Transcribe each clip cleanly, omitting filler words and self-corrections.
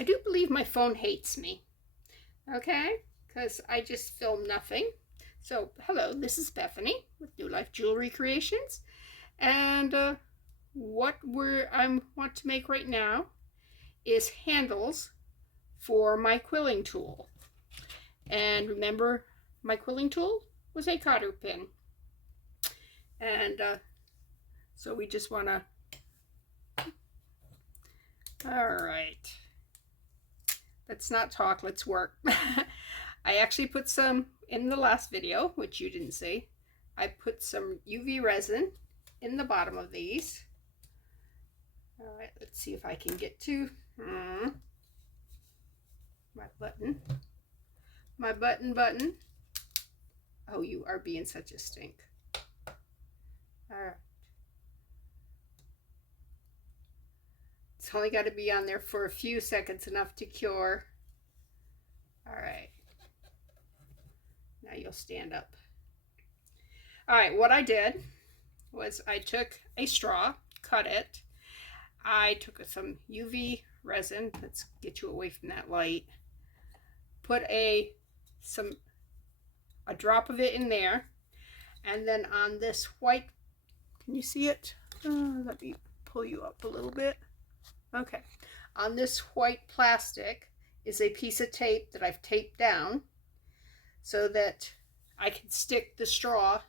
I do believe my phone hates me, okay? Because I just filmed nothing. So, hello, this is Bethany with New Life Jewelry Creations. And what I want to make right now is handles for my quilling tool. And remember, my quilling tool was a cotter pin. And so we just want to, all right, let's not talk, let's work. I actually put some in the last video, which you didn't see. I put some UV resin in the bottom of these. All right, let's see if I can get to my button. Oh, you are being such a stink. All right. It's only got to be on there for a few seconds, enough to cure. All right. Now you'll stand up. All right, what I did was I took a straw, cut it. I took some UV resin. Let's get you away from that light. Put a drop of it in there. And then on this white, can you see it? Let me pull you up a little bit. Okay. On this white plastic is a piece of tape that I've taped down so that I can stick the straw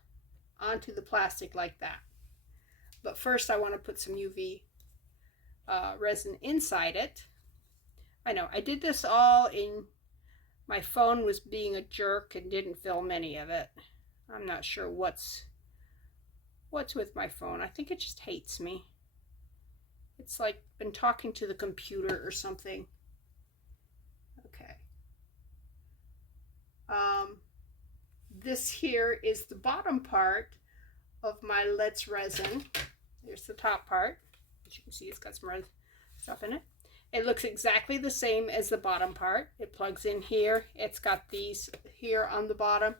onto the plastic like that. But first I want to put some UV resin inside it. I know, I did this all in, my phone was being a jerk and didn't film any of it. I'm not sure what's with my phone. I think it just hates me. It's like been talking to the computer or something. Okay. This here is the bottom part of my Let's resin. There's the top part. As you can see, it's got some red stuff in it. It looks exactly the same as the bottom part. It plugs in here. It's got these here on the bottom,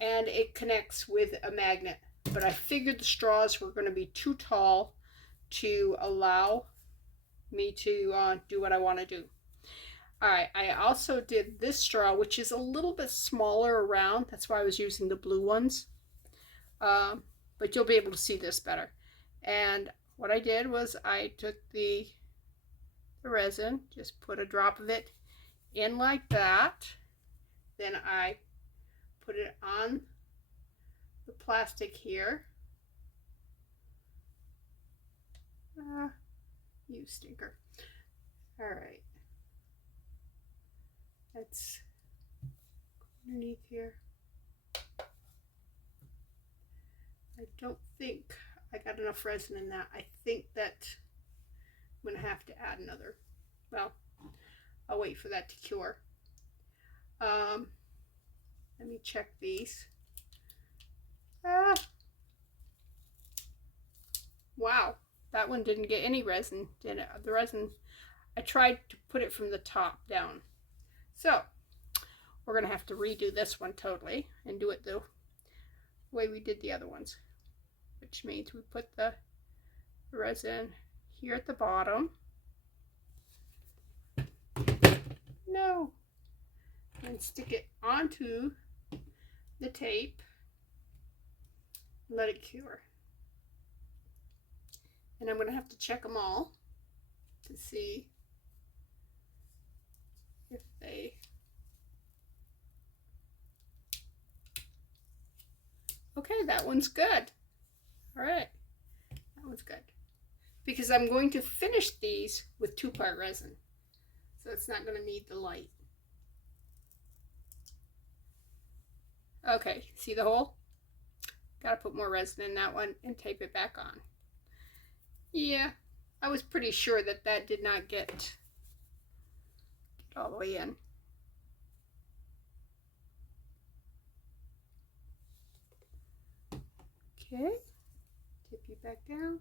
and it connects with a magnet. But I figured the straws were going to be too tall to allow me to do what I want to do. All right, I also did this straw, which is a little bit smaller around. That's why I was using the blue ones. But you'll be able to see this better. And what I did was I took the resin, just put a drop of it in like that. Then I put it on the plastic here. You stinker. All right. That's underneath here. I don't think I got enough resin in that. I think that I'm going to have to add another. Well, I'll wait for that to cure. Let me check these. Wow, that one didn't get any resin, did it? The resin, I tried to put it from the top down. So, we're going to have to redo this one totally and do it the way we did the other ones. Which means we put the resin here at the bottom. No. And stick it onto the tape. Let it cure. And I'm going to have to check them all to see if they... Okay, that one's good. All right, that one's good. Because I'm going to finish these with 2-part resin. So it's not going to need the light. Okay, see the hole? Got to put more resin in that one and tape it back on. Yeah, I was pretty sure that that did not get all the way in. Okay, tip you back down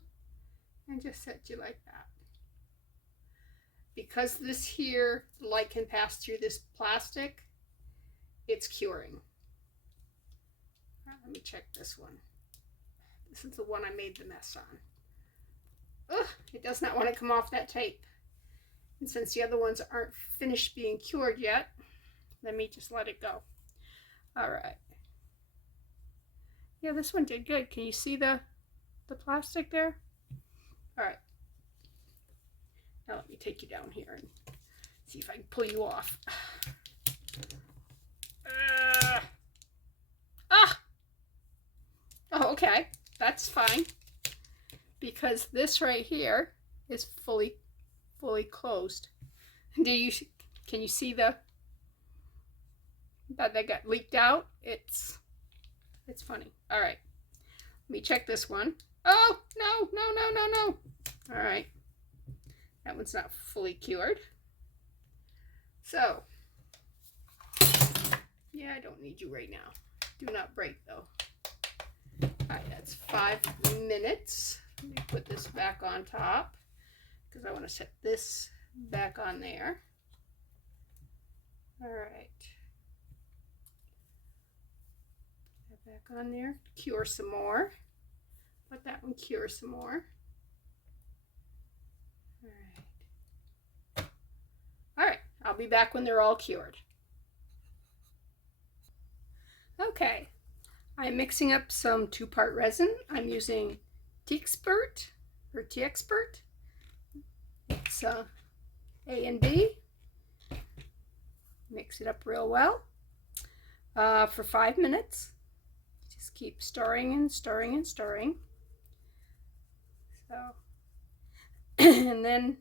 and just set you like that. Because this here, the light can pass through this plastic, it's curing. All right, let me check this one. This is the one I made the mess on. Ugh, it does not want to come off that tape. And since the other ones aren't finished being cured yet, let me just let it go. All right. Yeah, this one did good. Can you see the plastic there? All right. Now let me take you down here and see if I can pull you off. Oh, okay. That's fine. Because this right here is fully closed. Can you see that got leaked out? It's funny. All right. Let me check this one. Oh, no. All right. That one's not fully cured. So, yeah, I don't need you right now. Do not break, though. All right, that's 5 minutes. Let me put this back on top because I want to set this back on there. All right. Put that back on there. Cure some more. Let that one cure some more. All right. All right, I'll be back when they're all cured. Okay, I'm mixing up some 2-part resin. I'm using T-Expert or T-Expert. It's A and B. Mix it up real well for 5 minutes. Just keep stirring and stirring and stirring. So, and then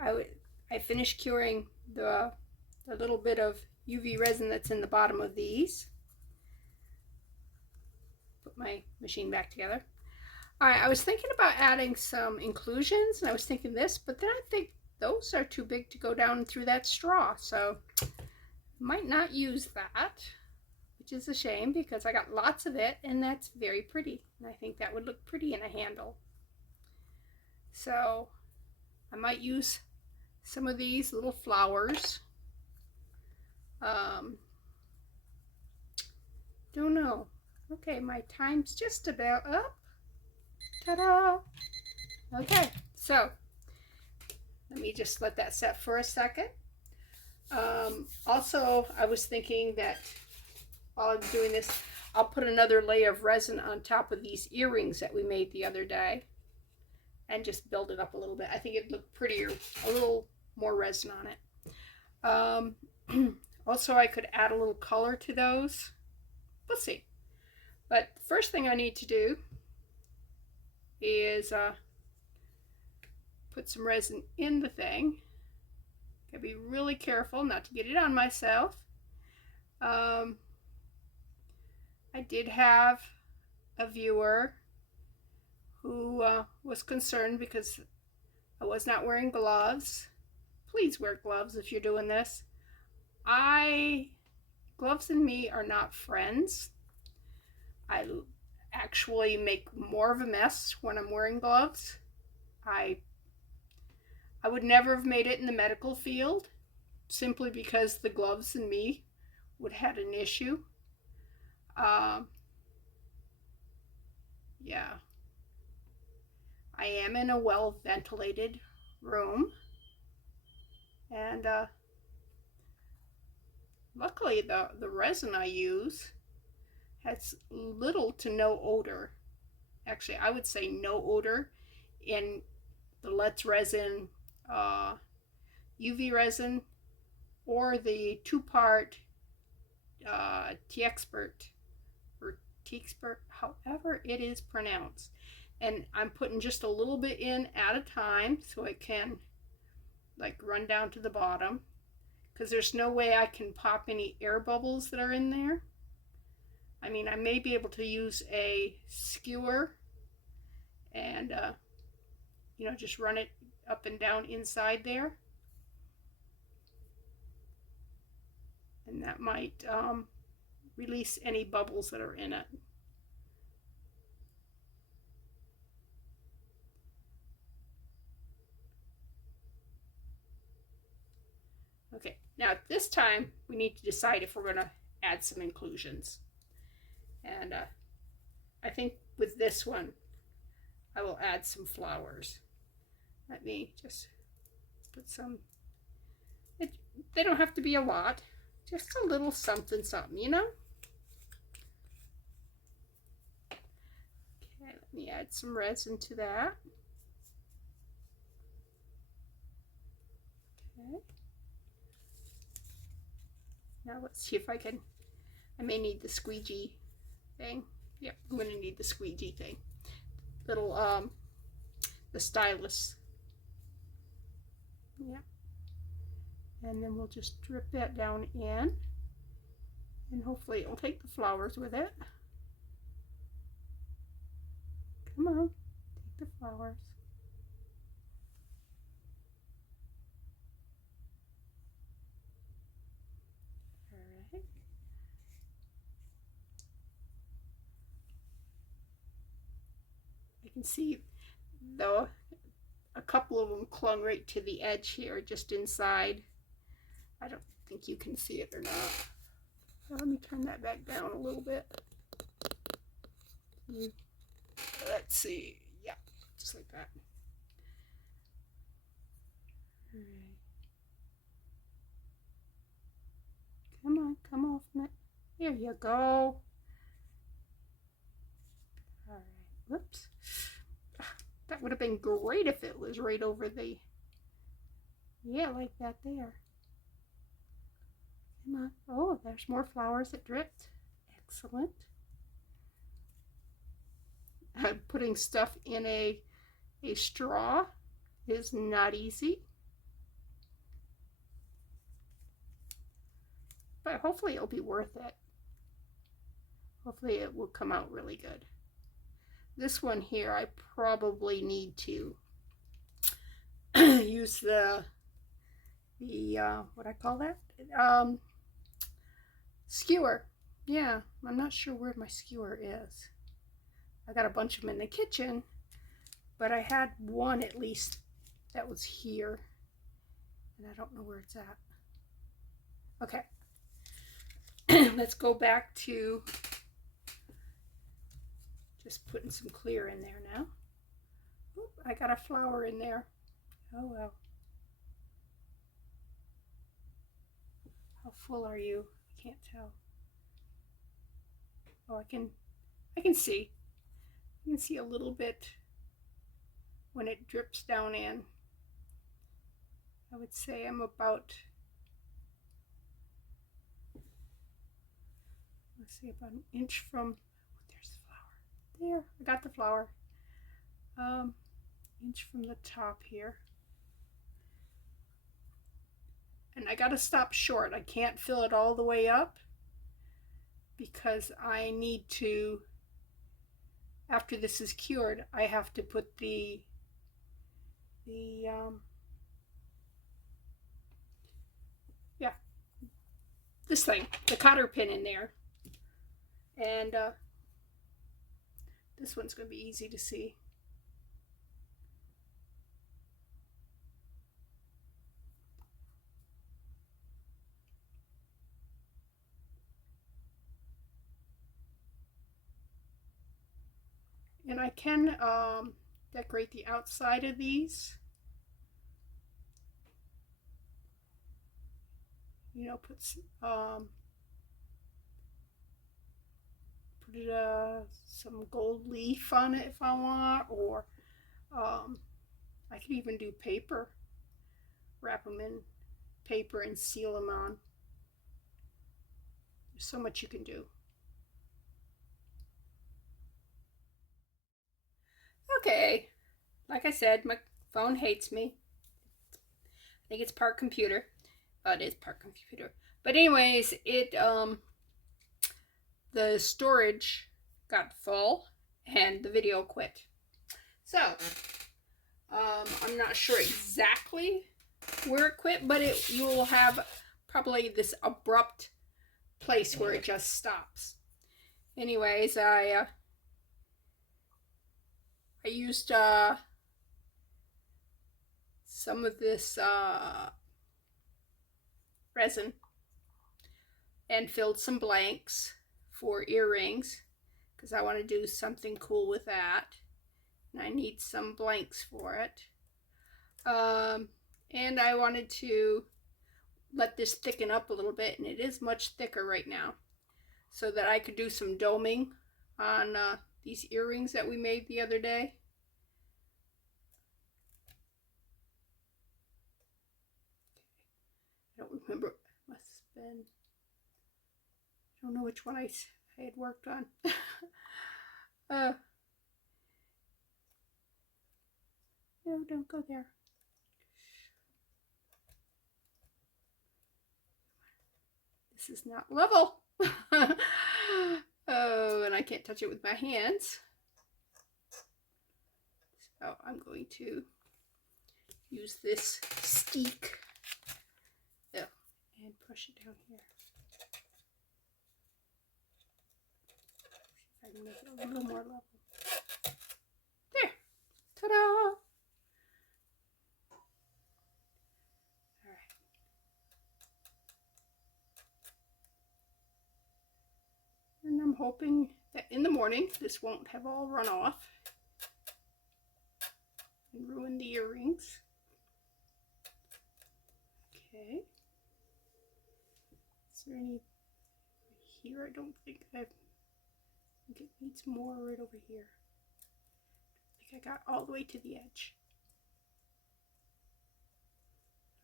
I finish curing the little bit of UV resin that's in the bottom of these. Put my machine back together. All right, I was thinking about adding some inclusions, and I was thinking this, but then I think those are too big to go down through that straw, so might not use that, which is a shame because I got lots of it, and that's very pretty, and I think that would look pretty in a handle. So I might use some of these little flowers. Don't know. Okay, my time's just about up. Ta-da! Okay, so let me just let that set for a second. Also, I was thinking that while I'm doing this, I'll put another layer of resin on top of these earrings that we made the other day and just build it up a little bit. I think it'd look prettier, a little more resin on it. Also, I could add a little color to those. We'll see. But the first thing I need to do is put some resin in the thing. Gotta be really careful not to get it on myself. I did have a viewer who was concerned because I was not wearing gloves. Please wear gloves if you're doing this. Gloves and me are not friends. I actually make more of a mess when I'm wearing gloves. I would never have made it in the medical field simply because the gloves and me would have had an issue. Yeah. I am in a well-ventilated room. And luckily the resin I use has little to no odor. Actually, I would say no odor in the Let's Resin UV resin or the 2-part T-Expert or T-Expert, however it is pronounced. And I'm putting just a little bit in at a time so it can like run down to the bottom, because there's no way I can pop any air bubbles that are in there. I mean, I may be able to use a skewer and you know, just run it up and down inside there, and that might release any bubbles that are in it. Okay, now at this time we need to decide if we're going to add some inclusions, and I think with this one I will add some flowers. Let me just put some, they don't have to be a lot, just a little something something, you know. Okay, let me add some resin to that. Okay. Now let's see if I may need the squeegee thing. Yep, I'm gonna need the squeegee thing. Little, the stylus. Yep. And then we'll just drip that down in. And hopefully it'll take the flowers with it. Come on, take the flowers. All right. I can see though a couple of them clung right to the edge here, just inside. I don't think you can see it or not. Let me turn that back down a little bit. Let's see. Yeah, just like that. All right. Come on, come off it. There you go. All right. Whoops. That would have been great if it was right over the, yeah, like that there. Come on. Oh, there's more flowers that dripped. Excellent. Putting stuff in a straw is not easy. But hopefully it'll be worth it. Hopefully it will come out really good. This one here, I probably need to use the what I call that? Skewer. Yeah, I'm not sure where my skewer is. I got a bunch of them in the kitchen, but I had one at least that was here, and I don't know where it's at. Okay, let's go back to just putting some clear in there now. Oop, I got a flower in there. Oh well. How full are you? I can't tell. Oh, I can see. You can see a little bit when it drips down in. I would say I'm about, let's see, about an inch from, oh, there's the flower. There, I got the flower. Inch from the top here. And I gotta stop short. I can't fill it all the way up because I need to, after this is cured, I have to put the this thing, the cotter pin in there. And this one's gonna be easy to see. And I can decorate the outside of these. You know, put some gold leaf on it if I want, or I could even do paper, wrap them in paper and seal them on. There's so much you can do. Okay, like I said, my phone hates me. I think it's part computer. It is part computer. But anyways, the storage got full and the video quit. So, I'm not sure exactly where it quit, but you will have probably this abrupt place where it just stops. Anyways, I used some of this resin and filled some blanks for earrings because I want to do something cool with that, and I need some blanks for it. And I wanted to let this thicken up a little bit, and it is much thicker right now, so that I could do some doming on these earrings that we made the other day. I don't remember. It must have been, I don't know which one I had worked on. No, don't go there. This is not level. Oh, and I can't touch it with my hands. So I'm going to use this stick and push it down here. See if I can make it a little more level. There. Ta-da! And I'm hoping that in the morning this won't have all run off and ruin the earrings. Okay. Is there any here? I don't think I think it needs more right over here. I think I got all the way to the edge.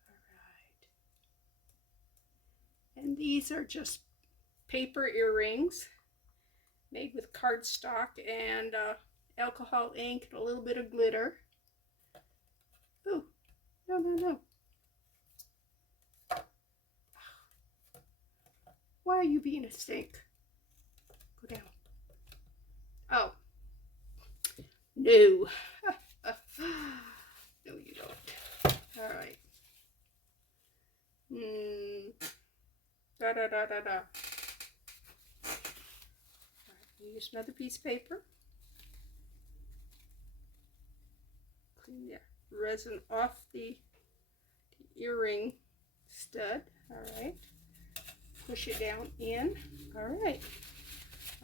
All right. And these are just paper earrings made with cardstock and alcohol ink and a little bit of glitter. Ooh, no, no, no. Why are you being a stink? Go down. Oh. No. No, you don't. All right. Da da da da da. Use another piece of paper. Clean the resin off the earring stud. All right. Push it down in. All right.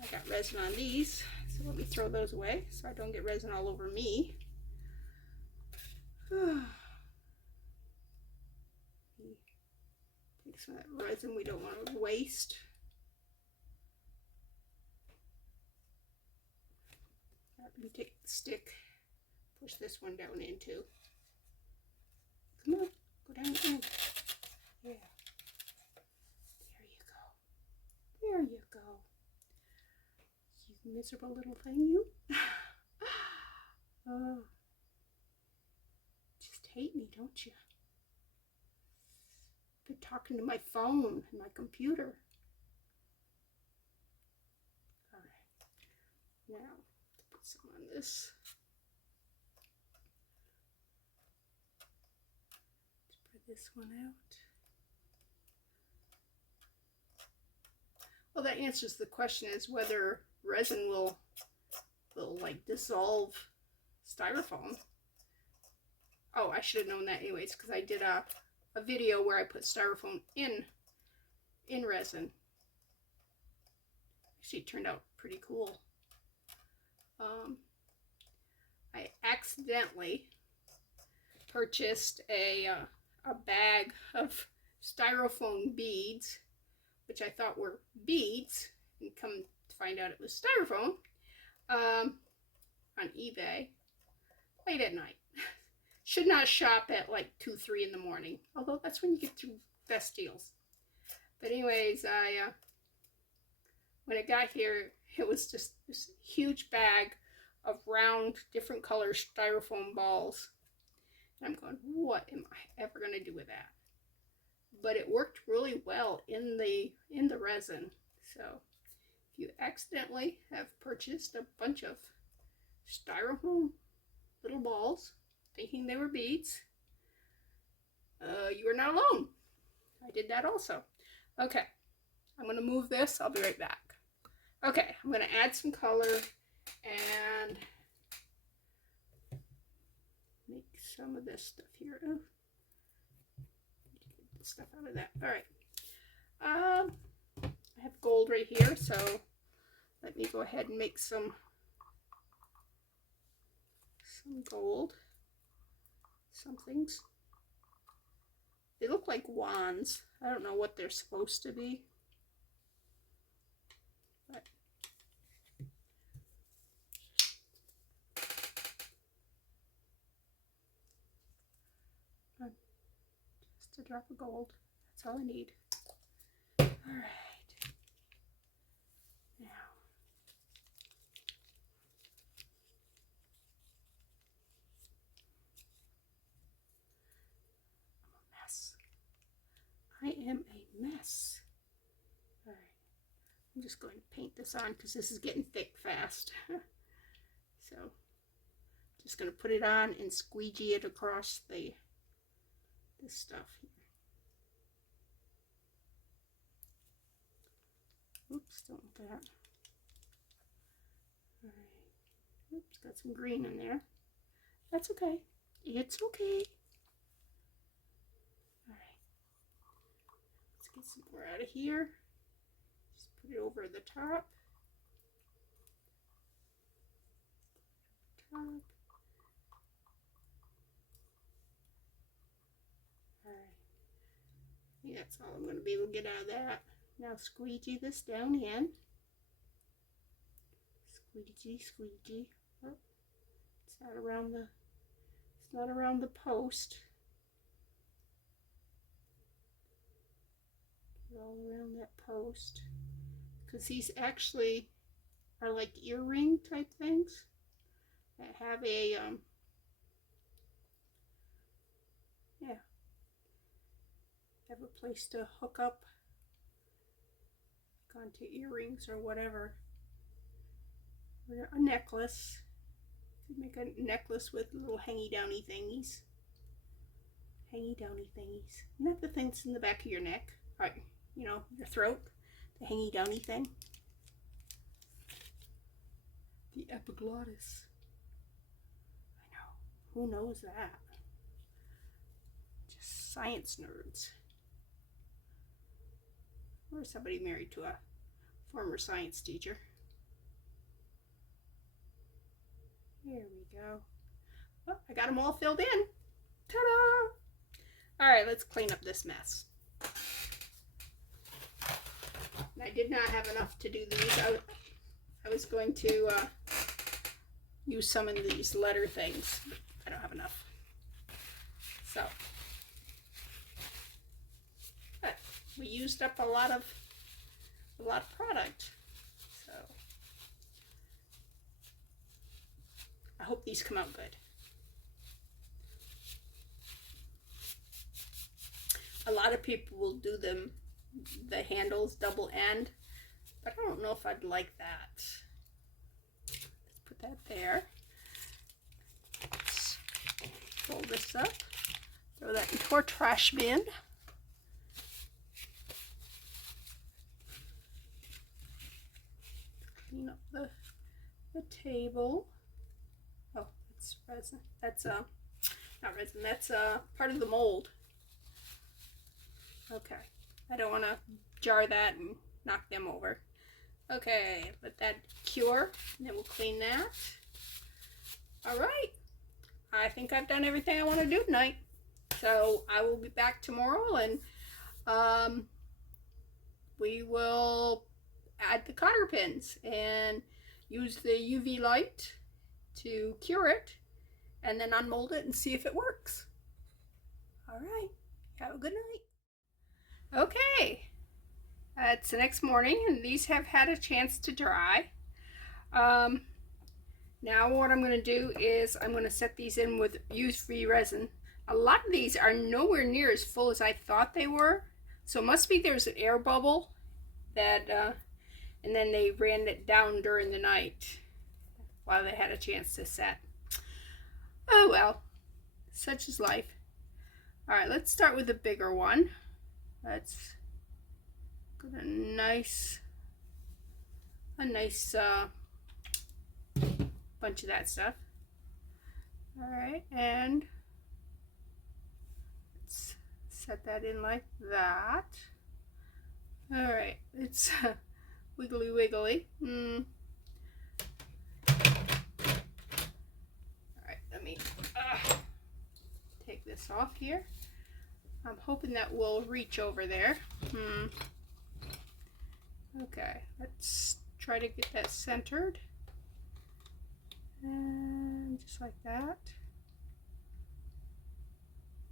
I got resin on these, so let me throw those away so I don't get resin all over me. Take some of that resin we don't want to waste. Let me take the stick, push this one down in too. Come on, go down in. Yeah. There you go. There you go. You miserable little thing, you. Oh. Just hate me, don't you? Been talking to my phone and my computer. All right. Now, some on this. Spread this one out. Well, that answers the question is whether resin will like dissolve styrofoam. Oh, I should have known that anyways, because I did a video where I put styrofoam in resin. Actually, it turned out pretty cool. I accidentally purchased a bag of styrofoam beads, which I thought were beads, and come to find out it was styrofoam, on eBay late at night. Should not shop at like 2, 3 in the morning, although that's when you get your best deals. But anyways, when it got here, it was just this huge bag of round, different color styrofoam balls. And I'm going, what am I ever going to do with that? But it worked really well in the resin. So if you accidentally have purchased a bunch of styrofoam little balls, thinking they were beads, you are not alone. I did that also. Okay, I'm going to move this. I'll be right back. Okay, I'm going to add some color and make some of this stuff here. Oh, get the stuff out of that. All right. I have gold right here, so let me go ahead and make some gold somethings. They look like wands. I don't know what they're supposed to be. But just a drop of gold. That's all I need. All right. Now. I am a mess. All right, I'm just going to paint this on because this is getting thick fast. So just going to put it on and squeegee it across this stuff here. Oops, don't want that. All right. Oops, got some green in there. That's okay. It's okay. Get some more out of here. Just put it over the top. All right. Yeah, that's all I'm going to be able to get out of that. Now squeegee this down in. Squeegee, squeegee. Oh, it's not around the post. All around that post, because these actually are like earring type things that have a have a place to hook up onto earrings or whatever, or a necklace. You make a necklace with little hangy downy thingies. Hangy downy thingies. Not the things in the back of your neck. All right. You know, your throat, the hangy downy thing. The epiglottis. I know. Who knows that? Just science nerds. Or somebody married to a former science teacher. Here we go. Oh, I got them all filled in. Ta-da! All right, let's clean up this mess. I did not have enough to do these. I was going to use some of these letter things. I don't have enough. So, but we used up a lot of product. So, I hope these come out good. A lot of people will do the handles double end, but I don't know if I'd like that. Let's put that there. Let's roll this up, throw that into our trash bin. Clean up the table. Oh, that's resin. That's not resin. That's part of the mold. Okay. I don't want to jar that and knock them over. Okay, let that cure, and then we'll clean that. All right, I think I've done everything I want to do tonight. So I will be back tomorrow, and we will add the cotter pins and use the UV light to cure it, and then unmold it and see if it works. All right, have a good night. Okay, it's the next morning and these have had a chance to dry. Now what I'm going to do is I'm going to set these in with UV resin. A lot of these are nowhere near as full as I thought they were, so it must be there's an air bubble that and then they ran it down during the night while they had a chance to set. Oh well, such is life. All right, let's start with the bigger one. Let's get a nice bunch of that stuff. All right, and let's set that in like that. All right, it's wiggly wiggly. All right, let me take this off here. I'm hoping that will reach over there. Okay, let's try to get that centered. And just like that.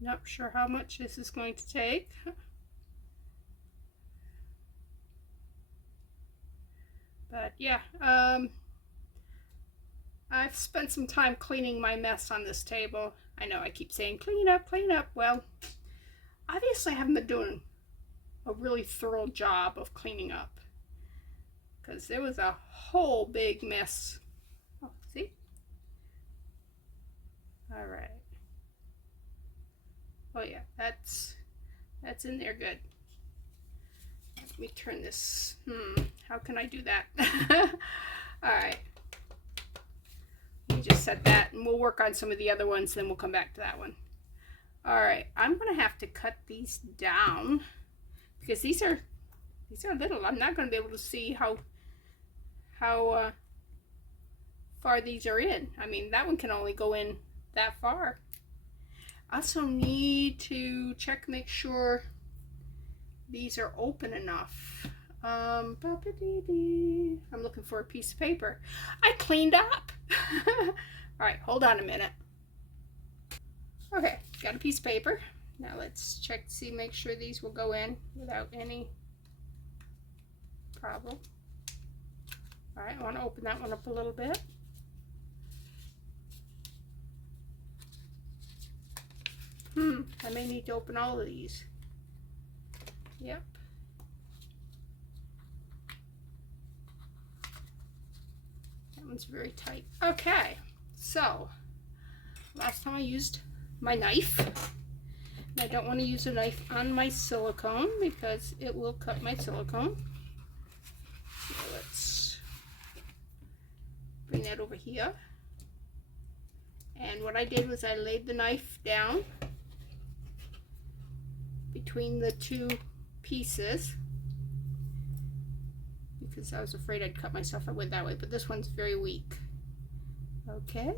Not sure how much this is going to take. But yeah, I've spent some time cleaning my mess on this table. I know I keep saying clean up, clean up. Well, obviously I haven't been doing a really thorough job of cleaning up, because there was a whole big mess. Oh, see? All right. Oh yeah, that's in there good. Let me turn this. How can I do that? All right. Let me just set that, and we'll work on some of the other ones, then we'll come back to that one. All right, I'm gonna have to cut these down because these are little. I'm not gonna be able to see how far these are in. I mean, that one can only go in that far. I also need to check, make sure these are open enough. I'm looking for a piece of paper. I cleaned up. All right, hold on a minute. Okay, got a piece of paper. Now let's check to see, make sure these will go in without any problem. All right, I want to open that one up a little bit. I may need to open all of these. Yep. That one's very tight. Okay, so last time I used my knife. I don't want to use a knife on my silicone because it will cut my silicone. So let's bring that over here. And what I did was I laid the knife down between the two pieces because I was afraid I'd cut myself. I went that way, but this one's very weak. Okay.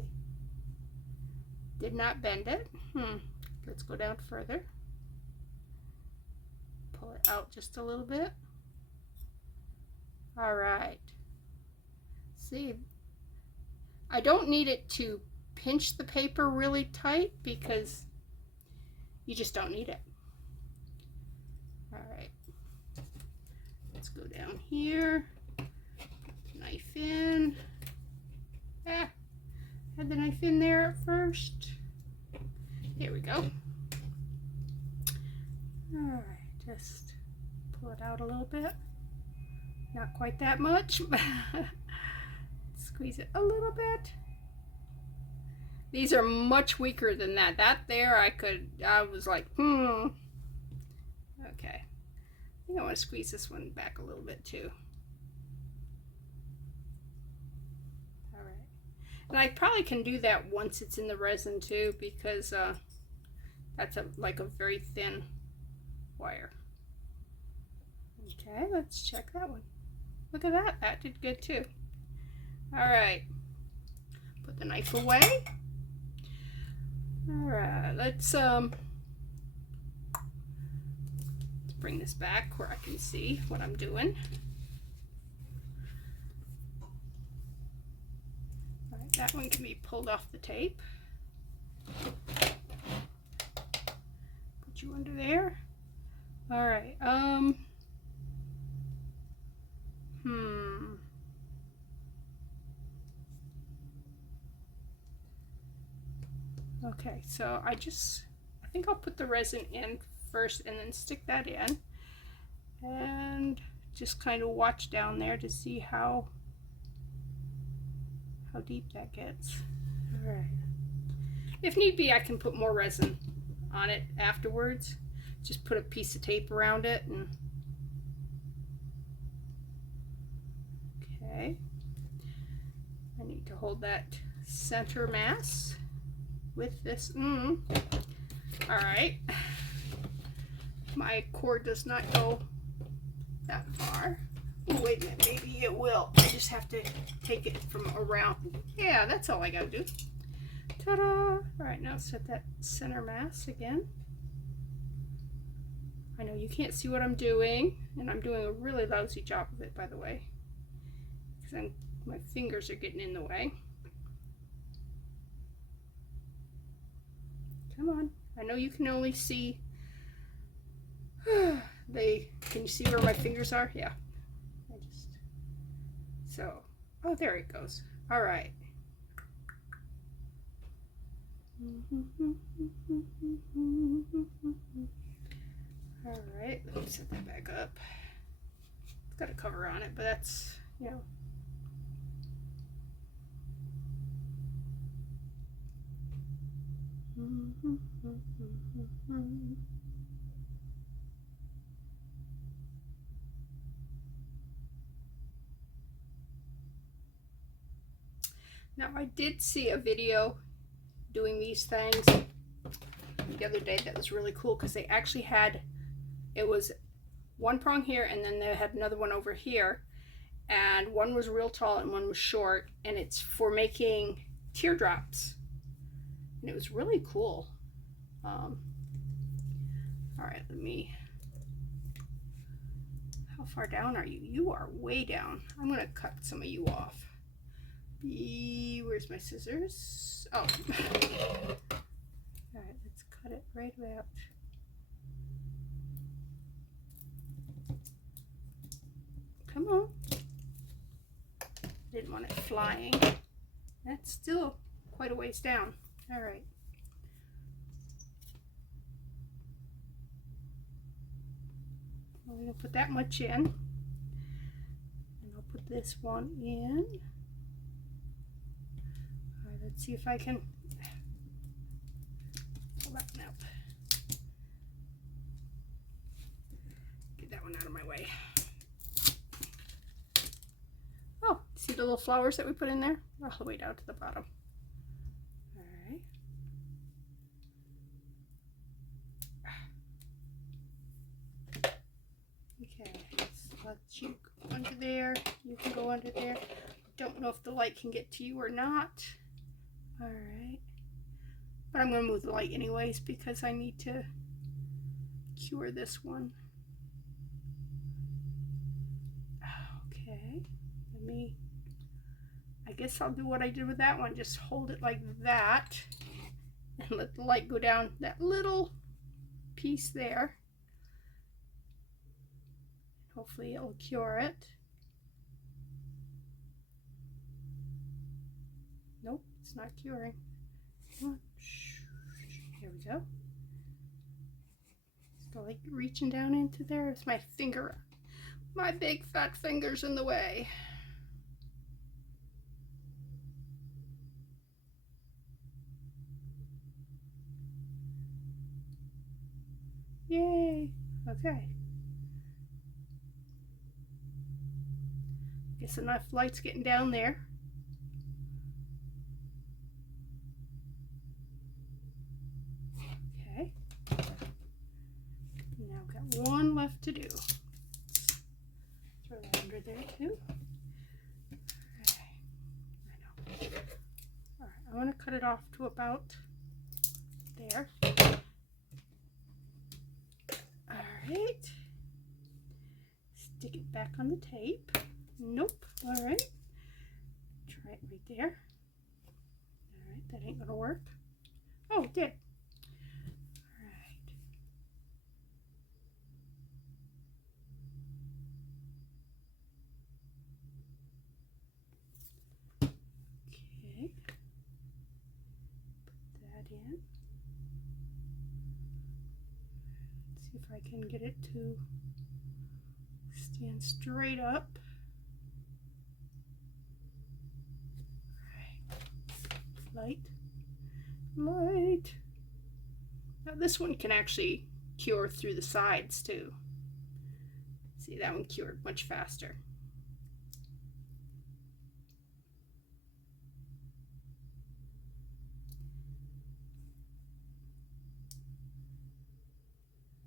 Did not bend it. Let's go down further. Pull it out just a little bit. All right. See, I don't need it to pinch the paper really tight because you just don't need it. All right. Let's go down here. Put the knife in. Had the knife in there at first. Here we go. All right, just pull it out a little bit. Not quite that much, but squeeze it a little bit. These are much weaker than that. That there, I was like, Okay. I think I want to squeeze this one back a little bit too. All right. And I probably can do that once it's in the resin too, because that's like a very thin wire. Okay, let's check that one. Look at that. That did good too. All right. Put the knife away. All right, let's bring this back where I can see what I'm doing. All right, that one can be pulled off the tape. Put you under there. All right. Okay, so I think I'll put the resin in first and then stick that in and just kind of watch down there to see how deep that gets. All right. If need be, I can put more resin on it afterwards. Just put a piece of tape around it and okay. I need to hold that center mass with this. All right, my cord does not go that far. Oh, wait a minute, maybe it will. I just have to take it from around. Yeah, that's all I gotta do. Ta-da! All right, now set that center mass again. I know you can't see what I'm doing, and I'm doing a really lousy job of it, by the way, because my fingers are getting in the way. Come on. I know you can only see can you see where my fingers are? Yeah. Oh, there it goes. All right. All right, let me set that back up. It's got a cover on it, but that's, you know. Now, I did see a video doing these things the other day that was really cool, because they actually had, it was one prong here and then they had another one over here, and one was real tall and one was short, and it's for making teardrops, and it was really cool. All right, how far down are you? You are way down. I'm gonna cut some of you off. Where's my scissors? Oh. All right, let's cut it right about. Come on. Didn't want it flying. That's still quite a ways down. All right. I'm going to put that much in. And I'll put this one in. All right, let's see if I can pull that one up. Get that one out of my way. Oh, see the little flowers that we put in there? All the way down to the bottom. All right. Okay, let's let you go under there. You can go under there. Don't know if the light can get to you or not. All right. But I'm going to move the light anyways because I need to cure this one. Okay. I guess I'll do what I did with that one. Just hold it like that and let the light go down that little piece there. Hopefully it'll cure it. Nope, it's not curing. Come on. Here we go. Still like reaching down into there. It's my finger. My big fat finger's in the way. Yay. Okay. Guess enough light's getting down there. Okay. Now I've got one left to do. Throw that under there too. Okay. I know. All right, I want to cut it off to about there. Alright, stick it back on the tape. Nope. Alright, try it right there. Alright, that ain't gonna work. Oh, it did. Alright. Okay, put that in. See if I can get it to stand straight up. Right. Light. Now this one can actually cure through the sides too. See, that one cured much faster.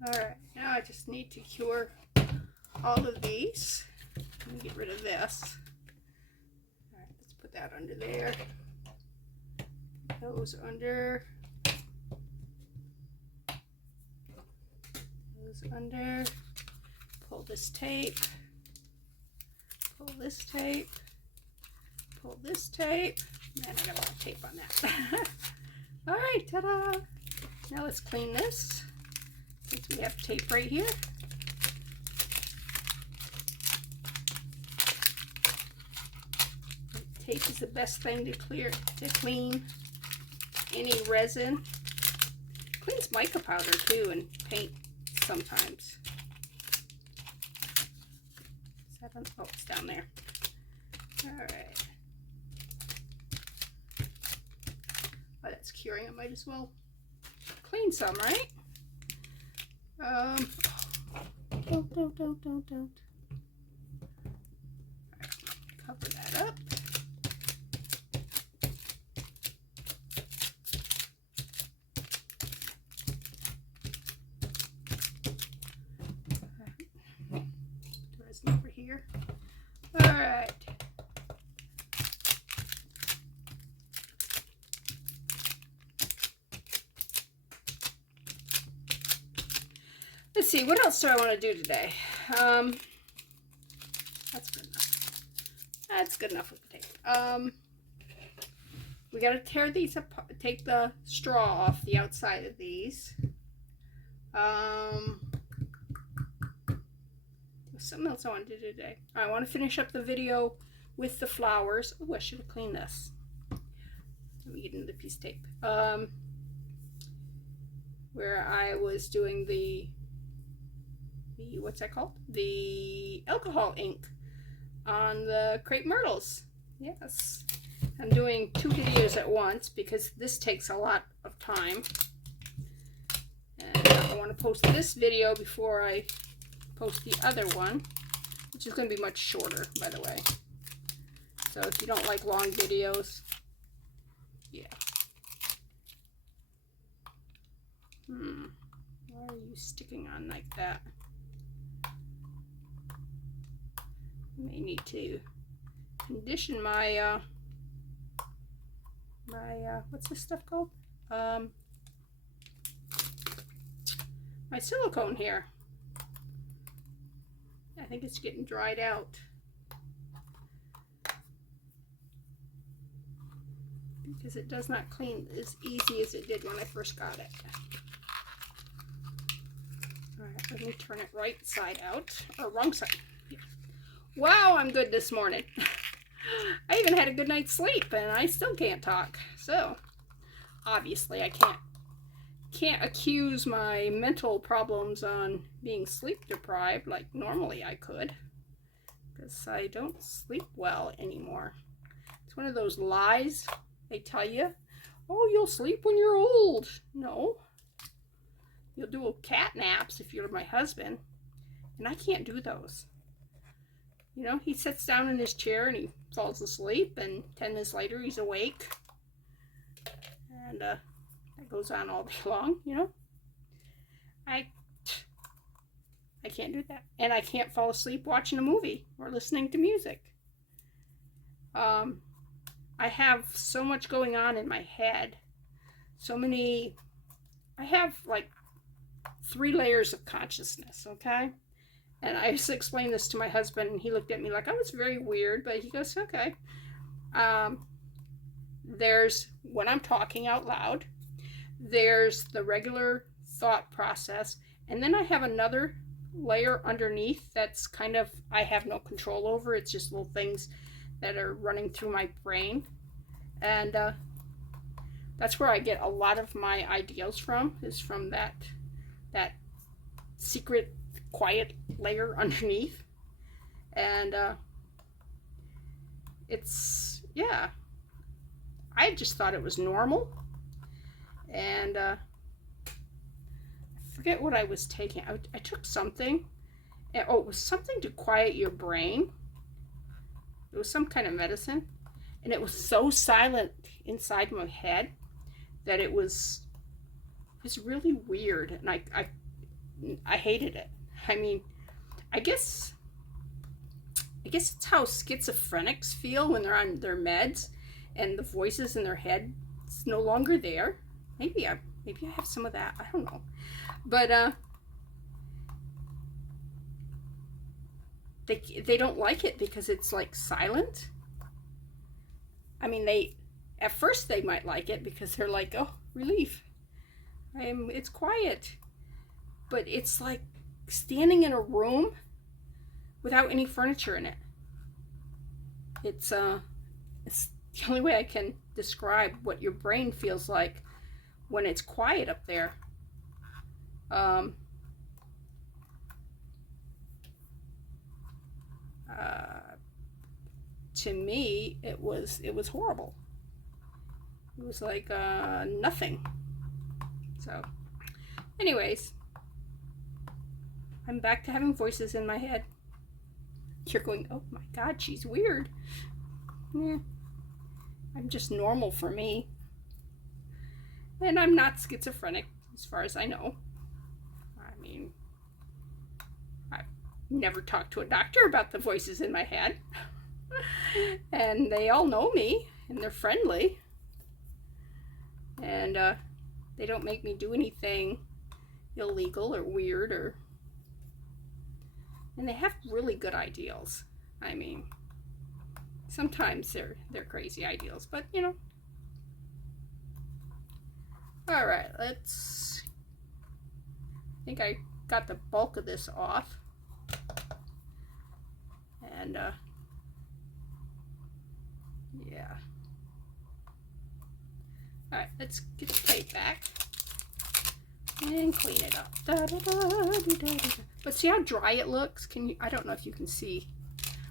Alright, now I just need to cure all of these. Let me get rid of this. Alright, let's put that under there. Those under. Goes under, pull this tape, pull this tape, pull this tape. Man, I got a lot of tape on that. All right, ta-da! Now let's clean this, since we have tape right here. Tape is the best thing to clean any resin. Cleans mica powder too, and paint sometimes. Oh, it's down there. All right. Oh, that's curing. I might as well clean some, right? Don't. All right, cover that up. Over here. All right. Let's see, what else do I want to do today? That's good enough. That's good enough with the tape. We got to tear these apart, take the straw off the outside of these. Something else I want to do today. I want to finish up the video with the flowers. Oh, I should have cleaned this. Let me get into the piece of tape. Where I was doing the what's that called? The alcohol ink on the crepe myrtles. Yes. I'm doing 2 videos at once because this takes a lot of time. And I want to post this video before I post the other one, which is going to be much shorter, by the way. So if you don't like long videos, yeah. Why are you sticking on like that? I may need to condition my what's this stuff called? My silicone here. I think it's getting dried out. Because it does not clean as easy as it did when I first got it. Alright, let me turn it right side out. Or wrong side. Yeah. Wow, I'm good this morning. I even had a good night's sleep and I still can't talk. So, obviously I can't accuse my mental problems on being sleep deprived like normally I could, because I don't sleep well anymore. It's one of those lies they tell you. Oh, you'll sleep when you're old. No. You'll do cat naps if you're my husband, and I can't do those. You know, he sits down in his chair and he falls asleep, and 10 minutes later he's awake. And that goes on all day long, you know. I can't do that. And I can't fall asleep watching a movie or listening to music. I have so much going on in my head. I have like 3 layers of consciousness, okay? And I used to explain this to my husband, and he looked at me like I was very weird, but he goes, okay. There's when I'm talking out loud, there's the regular thought process, and then I have another layer underneath that's kind of, I have no control over. It's just little things that are running through my brain, and that's where I get a lot of my ideas from, is from that secret quiet layer underneath. And it's, yeah, I just thought it was normal. And I forget what I was taking. I took something, and, oh, it was something to quiet your brain. It was some kind of medicine, and it was so silent inside my head that it was really weird, and I hated it. I mean, I guess it's how schizophrenics feel when they're on their meds and the voices in their head is no longer there. Maybe I have some of that. I don't know. But they don't like it because it's like silent. I mean, at first they might like it because they're like, oh, relief. It's quiet. But it's like standing in a room without any furniture in it. It's the only way I can describe what your brain feels like when it's quiet up there. To me, it was horrible. It was like nothing. So, anyways, I'm back to having voices in my head. You're going, oh my God, she's weird. Yeah, I'm just normal for me. And I'm not schizophrenic, as far as I know. I mean, I've never talked to a doctor about the voices in my head. And they all know me, and they're friendly. And they don't make me do anything illegal or weird, and they have really good ideals. I mean, sometimes they're crazy ideals, but you know. All right, I think I got the bulk of this off, and yeah. All right, let's get the plate back and clean it up. Da, da, da, da, da, da. But see how dry it looks? Can you? I don't know if you can see,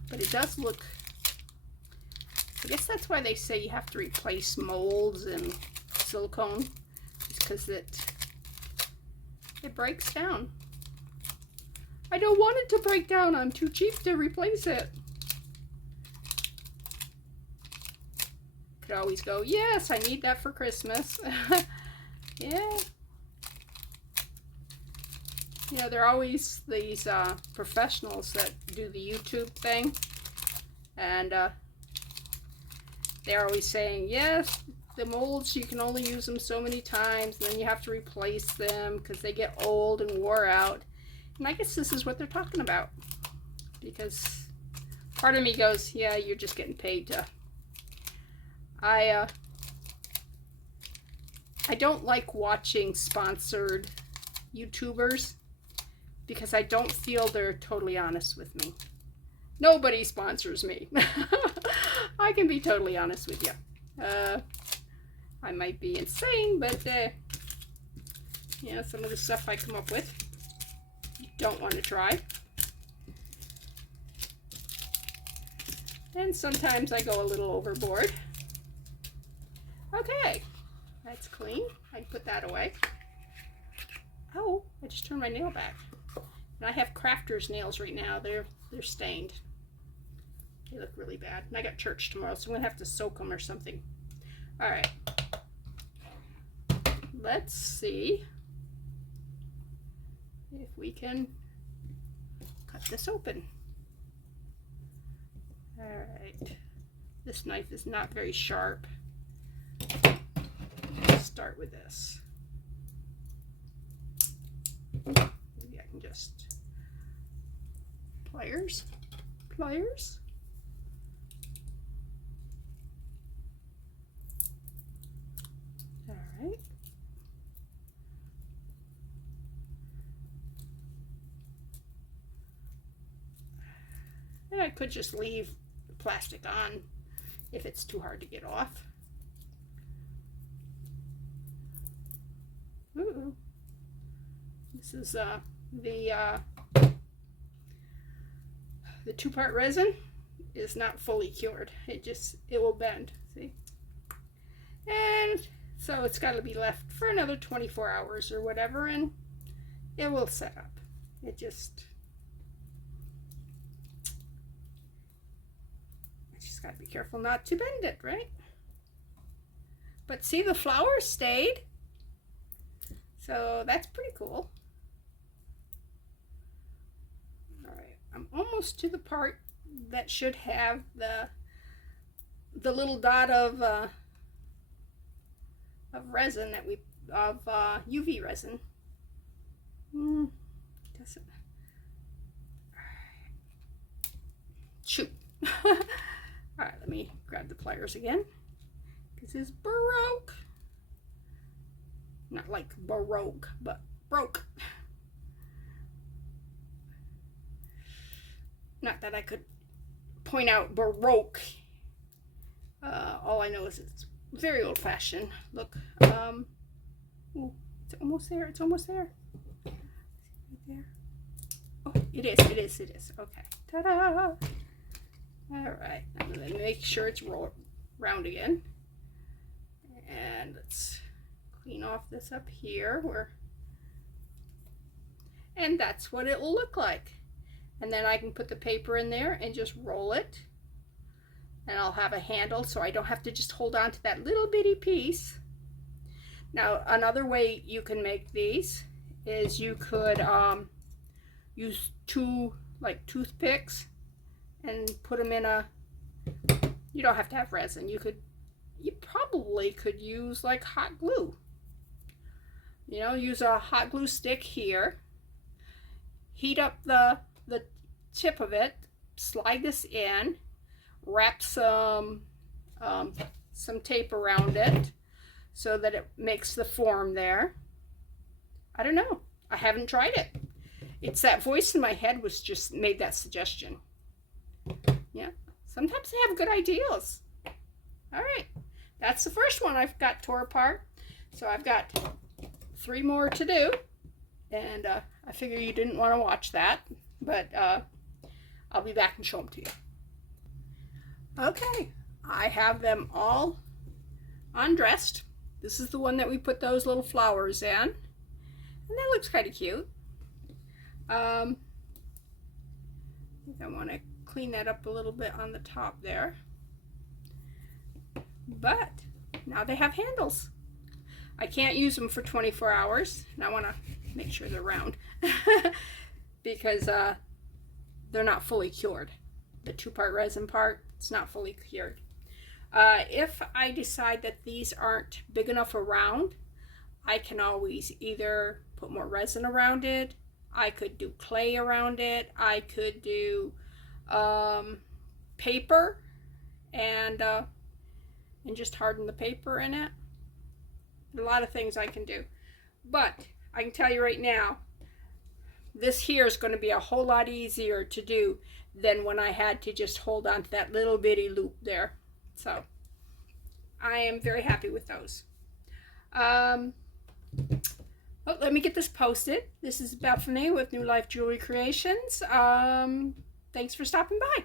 but it does look. I guess that's why they say you have to replace molds and silicone, because it breaks down. I don't want it to break down. I'm too cheap to replace it. Could always go, yes, I need that for Christmas. Yeah. You know, there are always these professionals that do the YouTube thing. And they're always saying, yes, the molds, you can only use them so many times. And then you have to replace them because they get old and wore out. And I guess this is what they're talking about. Because part of me goes, yeah, you're just getting paid to... I don't like watching sponsored YouTubers because I don't feel they're totally honest with me. Nobody sponsors me. I can be totally honest with you. I might be insane, but you know, some of the stuff I come up with, you don't want to try. And sometimes I go a little overboard. Okay, that's clean. I can put that away. Oh, I just turned my nail back. And I have crafter's nails right now. They're stained. They look really bad. And I got church tomorrow, so I'm going to have to soak them or something. All right. Let's see if we can cut this open. All right. This knife is not very sharp. Let's start with this. Maybe I can just pliers. All right. And I could just leave the plastic on if it's too hard to get off. Ooh. This is the two-part resin is not fully cured. It will bend, see? And so it's got to be left for another 24 hours or whatever, and it will set up. I just got to be careful not to bend it, right? But see, the flowers stayed. So that's pretty cool. All right, I'm almost to the part that should have the little dot of resin that UV resin. Doesn't. All right, let me grab the pliers again. This is Baroque. Not like Baroque, but broke. Not that I could point out Baroque. All I know is it's very old-fashioned. Look, ooh, it's almost there. It's almost there. Right there. Oh, it is. Okay. Ta-da! All right. I'm gonna make sure it's round again, and let's clean off this up here. And that's what it will look like. And then I can put the paper in there and just roll it. And I'll have a handle so I don't have to just hold on to that little bitty piece. Now, another way you can make these is you could use two toothpicks and put them in you don't have to have resin. You probably could use like hot glue. You know, use a hot glue stick here. Heat up the tip of it, slide this in, wrap some tape around it so that it makes the form there. I don't know. I haven't tried it. It's that voice in my head was just made that suggestion. Yeah, sometimes I have good ideas. All right, that's the first one I've got tore apart. So I've got 3 more to do, and I figure you didn't want to watch that, but I'll be back and show them to you. Okay, I have them all undressed. This is the one that we put those little flowers in, and that looks kind of cute. I think I want to clean that up a little bit on the top there. But now they have handles. I can't use them for 24 hours, and I want to make sure they're round because they're not fully cured. The 2-part resin part, it's not fully cured. If I decide that these aren't big enough around, I can always either put more resin around it, I could do clay around it, I could do paper and just harden the paper in it. A lot of things I can do. But I can tell you right now, this here is going to be a whole lot easier to do than when I had to just hold on to that little bitty loop there. So I am very happy with those. Well, let me get this posted. This is Bethany with New Life Jewelry Creations. Thanks for stopping by.